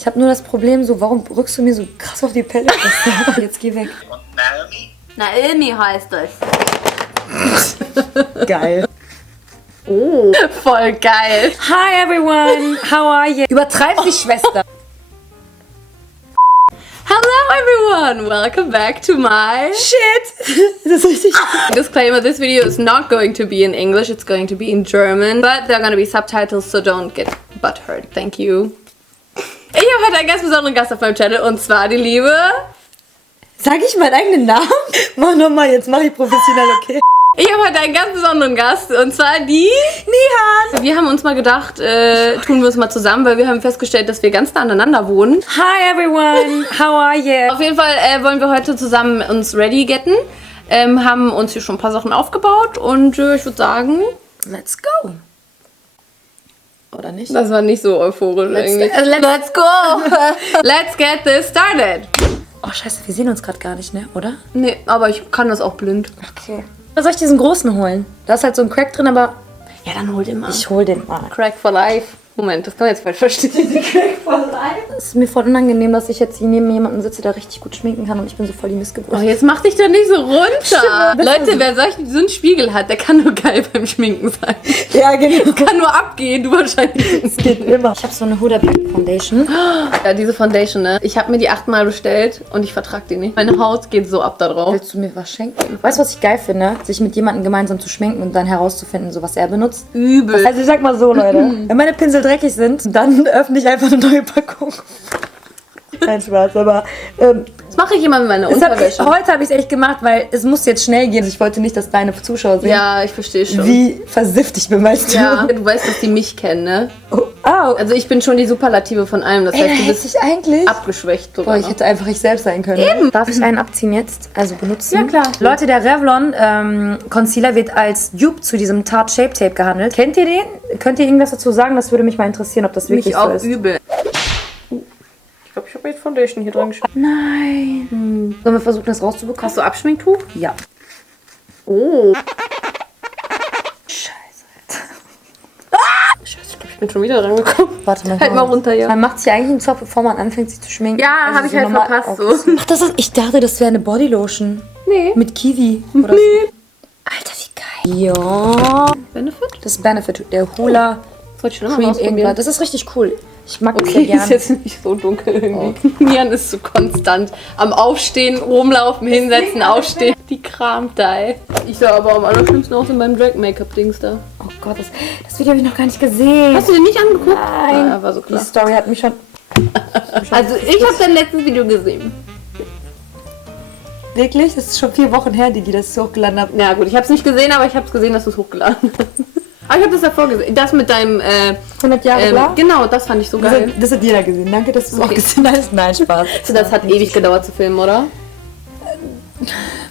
Ich habe nur das Problem, so, warum rückst du mir so krass auf die Pelle? Jetzt geh weg. Und Naomi? Naomi heißt es. Geil. Oh, voll geil. Hi everyone, how are you? Übertreib die Schwester. Hello everyone, welcome back to my Shit. Das ist richtig. disclaimer. This video is not going to be in English, it's going to be in German, but there are going to be subtitles, so don't get butthurt. Thank you. Ich habe heute einen ganz besonderen Gast auf meinem Channel und zwar die liebe... Sag ich meinen eigenen Namen? Mach nochmal, jetzt mach ich professionell, okay? Ich habe heute einen ganz besonderen Gast und zwar die... Nihan. Wir haben uns mal gedacht, tun wir es mal zusammen, weil wir haben festgestellt, dass wir ganz nah aneinander wohnen. Hi everyone, how are you? Auf jeden Fall wollen wir heute zusammen uns ready getten. Haben uns hier schon ein paar Sachen aufgebaut und ich würde sagen... Let's go. Oder nicht? Das war nicht so euphorisch irgendwie. Let's go! Let's get this started! Oh scheiße, wir sehen uns gerade gar nicht, ne? Oder? Nee, aber ich kann das auch blind. Okay. Soll ich diesen großen holen? Da ist halt so ein Crack drin, aber Ja, dann hol den mal. ich hol den mal. Crack for life. Moment, das kann man jetzt falsch verstehen. Crack for life? Es ist mir voll unangenehm, dass ich jetzt hier neben jemandem sitze, der richtig gut schminken kann und ich bin so voll die Missgeburt. Oh, jetzt mach dich doch nicht so runter. Leute, wer so einen Spiegel hat, der kann nur geil beim Schminken sein. Ja, genau. Kann nur abgehen, du wahrscheinlich. Es geht immer. Ich habe so eine Huda Beauty Foundation. Ja, diese Foundation, ne? Ich habe mir die 8-mal bestellt und ich vertrag die nicht. Meine Haut geht so ab da drauf. Willst du mir was schenken? Weißt du, was ich geil finde? Sich mit jemandem gemeinsam zu schminken und dann herauszufinden, so was er benutzt. Übel. Also ich sag mal so, Leute. Wenn meine Pinsel dreckig sind, dann öffne ich einfach eine neue Packung. Kein Spaß, aber Das mache ich immer mit meiner Unterwäsche. heute habe ich es echt gemacht, weil es muss jetzt schnell gehen. Ich wollte nicht, dass deine Zuschauer sehen, Ja, ich verstehe schon. wie versifft ich bin, weißt du? Ja, du weißt, dass die mich kennen, ne? Oh, au. Also ich bin schon die Superlative von allem. Das Ey, da heißt, du hätte bist ich eigentlich... abgeschwächt Boah, sogar ich noch. hätte einfach ich selbst sein können. Eben. Darf ich einen abziehen jetzt? Also benutzen? Ja, klar. Leute, der Revlon Concealer wird als Dupe zu diesem Tarte Shape Tape gehandelt. Kennt ihr den? Könnt ihr irgendwas dazu sagen? Das würde mich mal interessieren, ob das wirklich Mich so auch ist. übel. Ich glaube, ich habe jetzt Foundation hier dran geschmiert. Nein. Sollen wir versuchen, das rauszubekommen? Hast du Abschminktuch? Ja. Oh. Scheiße. Scheiße, ich glaube, ich bin schon wieder rangekommen. Warte mal. Halt mal runter, ja. Man macht sich eigentlich einen Zopf, bevor man anfängt, sich zu schminken. Ja, Also habe ich so halt normal verpasst so. aufziehen. Ach, das ist... Ich dachte, das wäre eine Bodylotion. Nee. Mit Kiwi. Oder so. Alter, wie geil. Ja. Benefit? Das ist Benefit. Der Hula Das wollte ich schon immer Cream mal ausprobieren. irgendwas. Das ist richtig cool. Ich mag das Okay, sehr ist gerne. jetzt nicht so dunkel irgendwie. Nian ist so konstant. Am Aufstehen, rumlaufen, hinsetzen, aufstehen. Die kramt da, ey. Ich sah aber am allerschlimmsten aus in meinem Drag-Make-up-Dings da. Oh Gott, das Video habe ich noch gar nicht gesehen. Hast du den nicht angeguckt? Nein. Ja, war so Die klar. Story hat mich schon... Also ich habe dein letztes Video gesehen. Wirklich? Das ist schon 4 Wochen her, Digi, dass ich es hochgeladen habe. Ja gut, ich habe es nicht gesehen, aber ich habe es gesehen, dass du es hochgeladen hast. Aber ich habe das davor gesehen. Das mit deinem... 100 Jahre bla? genau, das fand ich so geil. Das hat jeder gesehen. Danke, dass du es auch Okay. gesehen hast. Nein, Spaß. Also das hat ewig gedauert zu filmen, oder?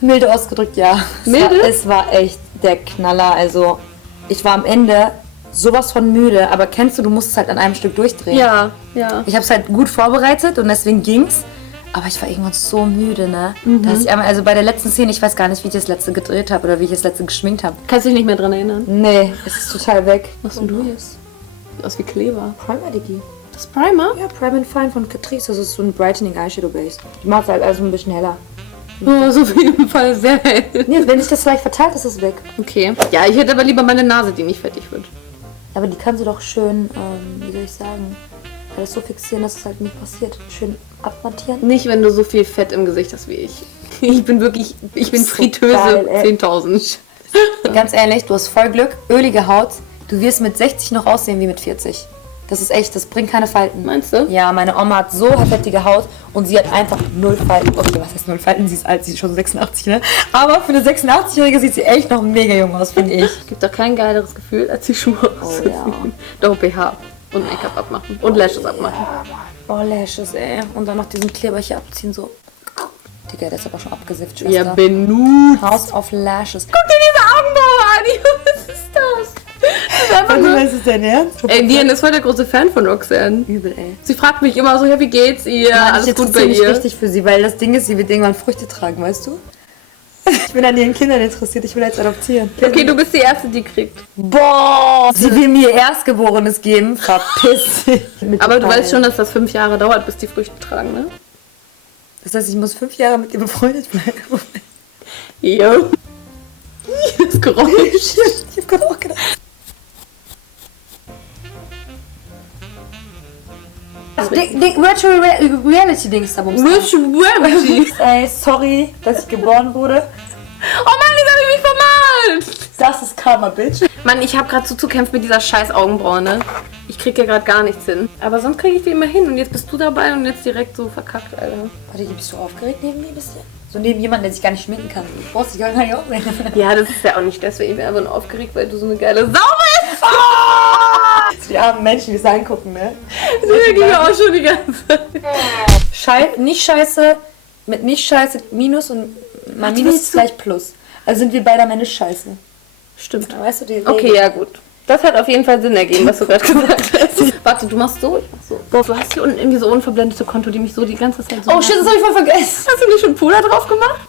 Milde ausgedrückt, ja. Milde? Es war echt der Knaller. Also, ich war am Ende sowas von müde. Aber kennst du musst es halt an einem Stück durchdrehen. Ja, ja. Ich habe es halt gut vorbereitet und deswegen ging's. Aber ich war irgendwann so müde, ne? Dass ich einmal, also bei der letzten Szene, ich weiß gar nicht, wie ich das letzte gedreht habe oder wie ich das letzte geschminkt habe. Kannst du dich nicht mehr dran erinnern? Nee, es ist total weg. Was denn du jetzt? Sieht aus wie Kleber. Primer, Digi. Das Primer? Ja, Prime and Fine von Catrice. Das ist so ein Brightening Eyeshadow Base. Ich mache es halt also ein bisschen heller. Oh, so auf jeden Fall sehr hell. Nee, wenn sich das leicht verteilt, ist es weg. Okay. Ja, ich hätte aber lieber meine Nase, die nicht fertig wird. Aber die kannst du doch schön, wie soll ich sagen, alles so fixieren, dass es halt nicht passiert. Schön abmattieren. Nicht, wenn du so viel Fett im Gesicht hast wie ich. Ich bin wirklich, ich bin So Fritteuse geil, ey. 10.000. Ganz ehrlich, du hast voll Glück, ölige Haut. Du wirst mit 60 noch aussehen wie mit 40. Das ist echt, das bringt keine Falten. Meinst du? Ja, meine Oma hat so fettige Haut und sie hat einfach 0 Falten. Okay, was heißt 0 Falten? Sie ist alt, sie ist schon 86, ne? Aber für eine 86-Jährige sieht sie echt noch mega jung aus, finde ich. Gibt doch kein geileres Gefühl, als die Schuhe auszuziehen. ja. Doch BH und Make-up abmachen und Lashes abmachen. Oh, Lashes, ey. Und dann noch diesen Kleber hier abziehen, so. Digga, der ist aber schon abgesifft, Schwester. Ja, benut. House of Lashes. Guck dir diese Augenbraue an. Was ist das? Das ist einfach nur... ist dein Ernst? Ey, Diane ist voll der große Fan von Roxanne. Übel, ey. Sie fragt mich immer so, ja, wie geht's ihr? Mann, Alles ich gut bei interessiere mich ihr? richtig für sie, weil das Ding ist, sie wird irgendwann Früchte tragen, weißt du? Ich bin an ihren Kindern interessiert, ich will jetzt adoptieren. Okay, du bist die Erste, die kriegt. Boah! Sie will mir Erstgeborenes geben, verpiss dich. Aber du weißt schon, dass das 5 Jahre dauert, bis die Früchte tragen, ne? Das heißt, ich muss 5 Jahre mit ihr befreundet bleiben. Jo. Das Geräusch. Ich hab gerade auch gedacht. Virtual Reality Dings da bums. Ey, sorry, dass ich geboren wurde. Oh Mann, jetzt hab ich mich vermalt! Das ist Karma, Bitch. Mann, ich habe gerade so zu kämpfen mit dieser scheiß Augenbraue, ne? Ich krieg ja gerade gar nichts hin. Aber sonst kriege ich die immer hin und jetzt bist du dabei und jetzt direkt so verkackt, Alter. Warte, bist du aufgeregt neben mir ein bisschen? So neben jemandem, der sich gar nicht schminken kann. Du brauchst dich gar nicht aufregen. Ja, das ist ja auch nicht deswegen. Ich bin einfach nur aufgeregt, weil du so eine geile Sau bist. Die armen Menschen, die es angucken, ne? Das ist wirklich auch schon die ganze Zeit. Nicht scheiße, mit nicht scheiße Minus und mal Minus ist gleich Plus. Also sind wir beide am Ende scheiße. Stimmt. Weißt du, die Okay, ja gut. Das hat auf jeden Fall Sinn ergeben, was du gerade gesagt hast. Warte, du machst so, ich mach so. Boah, du hast hier unten irgendwie so unverblendete Konto, die mich so die ganze Zeit so... Oh shit, das hab ich voll vergessen. Hast du nicht schon Puder drauf gemacht?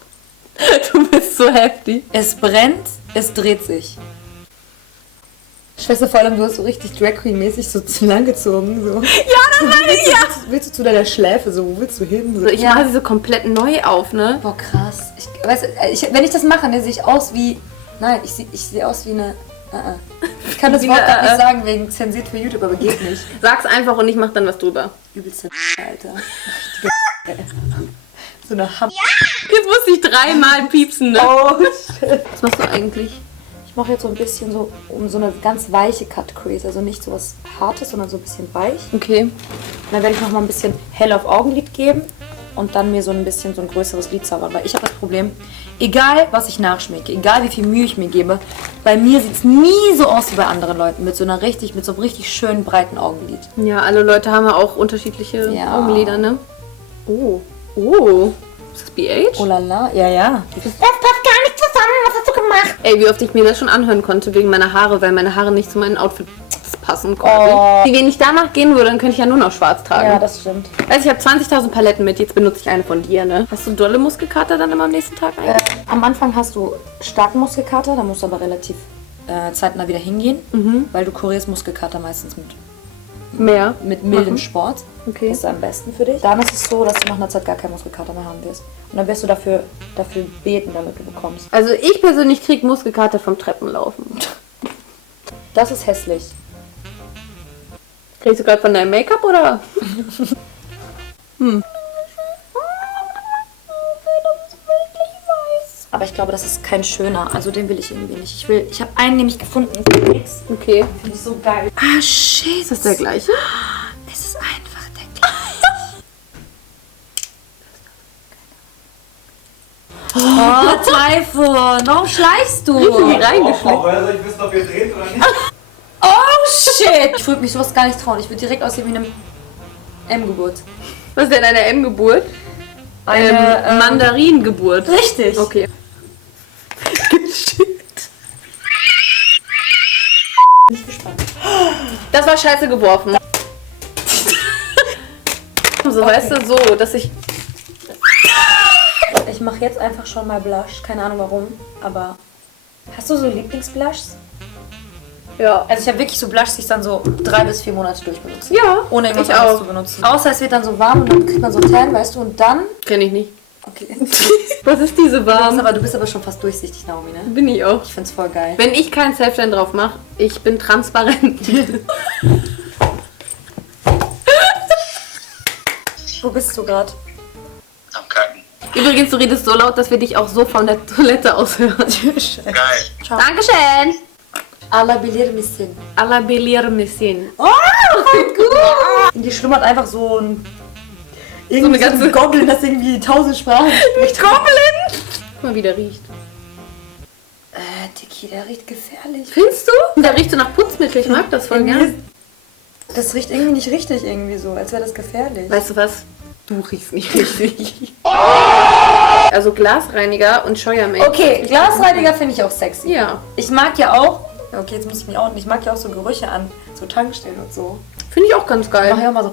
Du bist so heftig. Es brennt, es dreht sich. Schwester, vor allem, du hast so richtig Drag Queen-mäßig so zu lang gezogen. So. Ja, das meine ich, ja. Willst du zu deiner Schläfe? So, wo willst du hin? So. Also ich mache sie so komplett neu auf, ne? Boah, krass. Wenn ich das mache, dann sehe ich aus wie... Nein, ich sehe aus wie eine... Ich kann das Wort gar nicht sagen, wegen zensiert für YouTube, aber geht nicht. Sag's einfach und ich mach dann was drüber. Übelste Alter. So eine Ham... Jetzt musste ich 3-mal piepsen, ne? Oh, shit. Was machst du eigentlich? Ich mache jetzt so ein bisschen so um so eine ganz weiche Cut Crease, also nicht so was Hartes, sondern so ein bisschen weich. Okay. Und dann werde ich noch mal ein bisschen hell auf Augenlid geben und dann mir so ein bisschen so ein größeres Lid zaubern, weil ich habe das Problem, egal was ich nachschminke, egal wie viel Mühe ich mir gebe, bei mir sieht es nie so aus wie bei anderen Leuten mit so einem richtig schönen breiten Augenlid. Ja, alle Leute haben ja auch unterschiedliche Ja. Augenlider, ne? Oh. Oh. Ist das BH? Oh la la, ja. Das passt gar nicht zusammen. Was hast du gemacht? Ey, wie oft ich mir das schon anhören konnte wegen meiner Haare, weil meine Haare nicht zu meinem Outfit passen quasi. Oh. Wenn ich danach gehen würde, dann könnte ich ja nur noch schwarz tragen. Ja, das stimmt. Weißt, ich habe 20.000 Paletten mit, jetzt benutze ich eine von dir, ne? Hast du dolle Muskelkater dann immer am nächsten Tag eigentlich? Am Anfang hast du starken Muskelkater, da musst du aber relativ zeitnah wieder hingehen, weil du kurierst Muskelkater meistens Mehr. mit mildem Sport. Okay. Das ist am besten für dich. Dann ist es so, dass du nach einer Zeit gar keinen Muskelkater mehr haben wirst. Und dann wirst du dafür beten, damit du bekommst. Also ich persönlich krieg Muskelkater vom Treppenlaufen. Das ist hässlich. Kriegst du gerade von deinem Make-up oder? Aber ich glaube, das ist kein schöner. Also den will ich irgendwie nicht. Ich habe einen nämlich gefunden. Nix. Okay. Finde ich so geil. Ah, shit. Ist das der gleiche? Es ist einfach der gleiche. Oh, Typhon, warum schleichst du? Reingeschnitten. Woher soll ich wissen, ob ihr dreht oder nicht? Oh shit! Ich würde mich sowas gar nicht trauen. Ich würde direkt aussehen wie eine M-Geburt. Was ist denn eine M-Geburt? Eine Mandarinengeburt. Richtig. Okay. Bin ich gespannt. Das war scheiße geworfen. So, weißt du, so, dass ich... Ich mache jetzt einfach schon mal Blush. Keine Ahnung warum, aber... Hast du so Lieblingsblushs? Ja. Also ich habe wirklich so Blushs, die ich dann so 3 bis 4 Monate durchbenutze. Ja, Ohne irgendwas ich anderes auch. zu benutzen. Außer es wird dann so warm und dann kriegt man so Tan, weißt du, und dann... Kenn ich nicht. Okay. Was ist diese warm? Du bist aber schon fast durchsichtig, Naomi, ne? Bin ich auch. Ich find's voll geil. Wenn ich kein Self-Tan drauf mache, ich bin transparent. Wo bist du gerade? Am Kacken. Übrigens, du redest so laut, dass wir dich auch so von der Toilette aushören. Geil. Dankeschön. Alla bilir misin. Alla belir missin. Oh, voll gut! In dir schlummert einfach so ein... Irgendwie So eine ganze- Goblin, das irgendwie 1000 Sprachen spricht. Goblin! Guck mal, wie der riecht. Dicky, der riecht gefährlich. Findest du? Der riecht so nach Putzmittel. Ich mag das voll gern. Das riecht irgendwie nicht richtig, irgendwie so, als wäre das gefährlich. Weißt du was? Du riechst nicht richtig. Also Glasreiniger und Scheuermake. Okay, Glasreiniger finde ich auch sexy. Ja, Ich mag ja auch... Okay, jetzt muss ich mich outen. Ich mag ja auch so Gerüche an so Tankstellen und so. finde ich auch ganz Ich mache geil. ja auch mal so...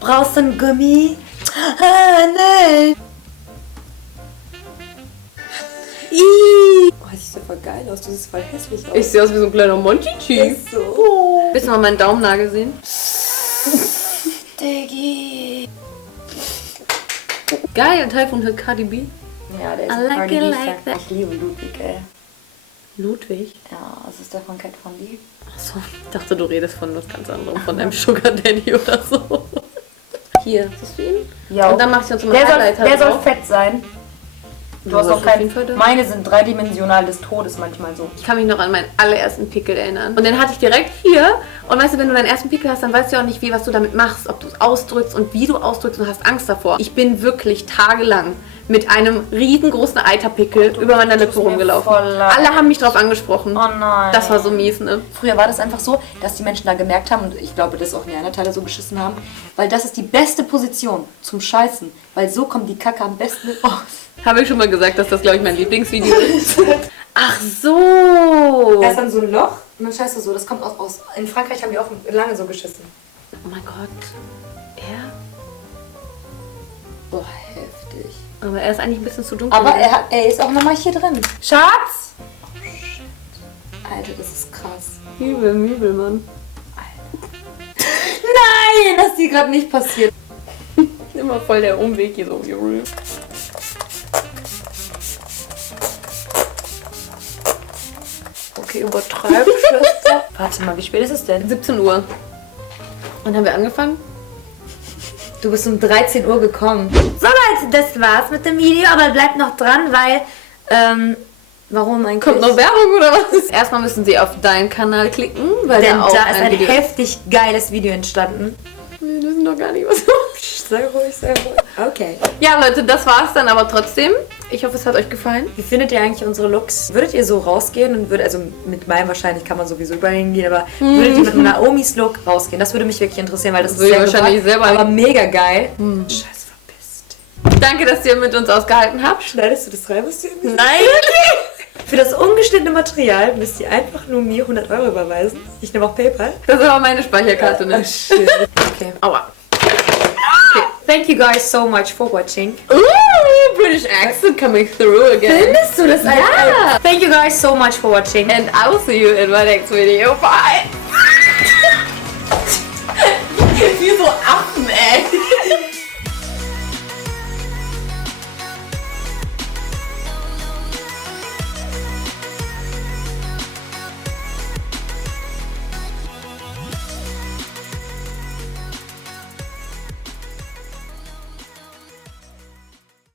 Brauchst du ein Gummi? Ah, nein. Oh, das sieht voll geil aus. Du siehst voll hässlich aus. Ich sehe aus wie so ein kleiner Monchichi. Ist so. Willst du mal meinen Daumennagel sehen? Diggi. Geil, Teil von Cardi B. Ja, der ist I like Cardi it B like Fan. Ich liebe Ludwig, ey. Ludwig? Ja, das ist der von Cat Von D. Achso, ich dachte, du redest von was ganz anderem, von einem Sugar Daddy oder so. Hier, siehst du ihn? Ja. Und dann machst du uns immer Der Highlighter soll drauf. fett sein. Du Ja, hast auch auf jeden keinen. Fall da. Meine sind dreidimensional des Todes manchmal so. Ich kann mich noch an meinen allerersten Pickel erinnern. Und den hatte ich direkt hier. Und weißt du, wenn du deinen ersten Pickel hast, dann weißt du ja auch nicht, was du damit machst. Ob du es ausdrückst und wie du ausdrückst und hast Angst davor. Ich bin wirklich tagelang mit einem riesengroßen Eiterpickel über meiner Lippe rumgelaufen. voll leid. Alle haben mich drauf angesprochen. Oh nein. Das war so mies, ne? Früher war das einfach so, dass die Menschen da gemerkt haben, und ich glaube, das auch Neandertaler so geschissen haben, weil das ist die beste Position zum Scheißen, weil so kommt die Kacke am besten raus. Habe ich schon mal gesagt, dass das, glaube ich, mein Lieblingsvideo ist. Ach so. Da ist dann so ein Loch und dann scheißt du so, das kommt aus. In Frankreich haben die auch lange so geschissen. Oh mein Gott. Er? Boah, heftig. Aber er ist eigentlich ein bisschen zu dunkel. Aber er ist auch nochmal hier drin. Schatz! Oh shit. Alter, das ist krass. Übel, Mann. Nein, das ist dir gerade nicht passiert. Immer voll der Umweg hier so. Okay, übertreib, Schwester. Warte mal, wie spät ist es denn? 17 Uhr. Und haben wir angefangen? Du bist um 13 Uhr gekommen. So Leute, das war's mit dem Video, aber bleibt noch dran, weil, warum eigentlich? Kommt noch Werbung oder was? Erstmal müssen sie auf deinen Kanal klicken, weil Denn da auch da ist ein Video heftig geiles Video entstanden. Wir wissen doch gar nicht, was. Sei ruhig, sei ruhig. Okay. Ja, Leute, das war's dann aber trotzdem. Ich hoffe, es hat euch gefallen. Wie findet ihr eigentlich unsere Looks? Würdet ihr so rausgehen und also mit meinem wahrscheinlich kann man sowieso überall hingehen, aber würdet ihr mit Naomis Look rausgehen? Das würde mich wirklich interessieren, weil das ist Würde ich sehr wahrscheinlich gewagt, selber- aber mega geil. Scheiße, verpisst. Danke, dass ihr mit uns ausgehalten habt. Schneidest du das rein, was du irgendwie Nein! Für das ungeschnittene Material müsst ihr einfach nur mir 100 € überweisen. Ich nehme auch PayPal. Das ist aber meine Speicherkarte, ne? Shit. Okay. Aua. Thank you guys so much for watching. Ooh, British accent coming through again. Findest du das? Ja. Thank you guys so much for watching. And I will see you in my next video. Bye!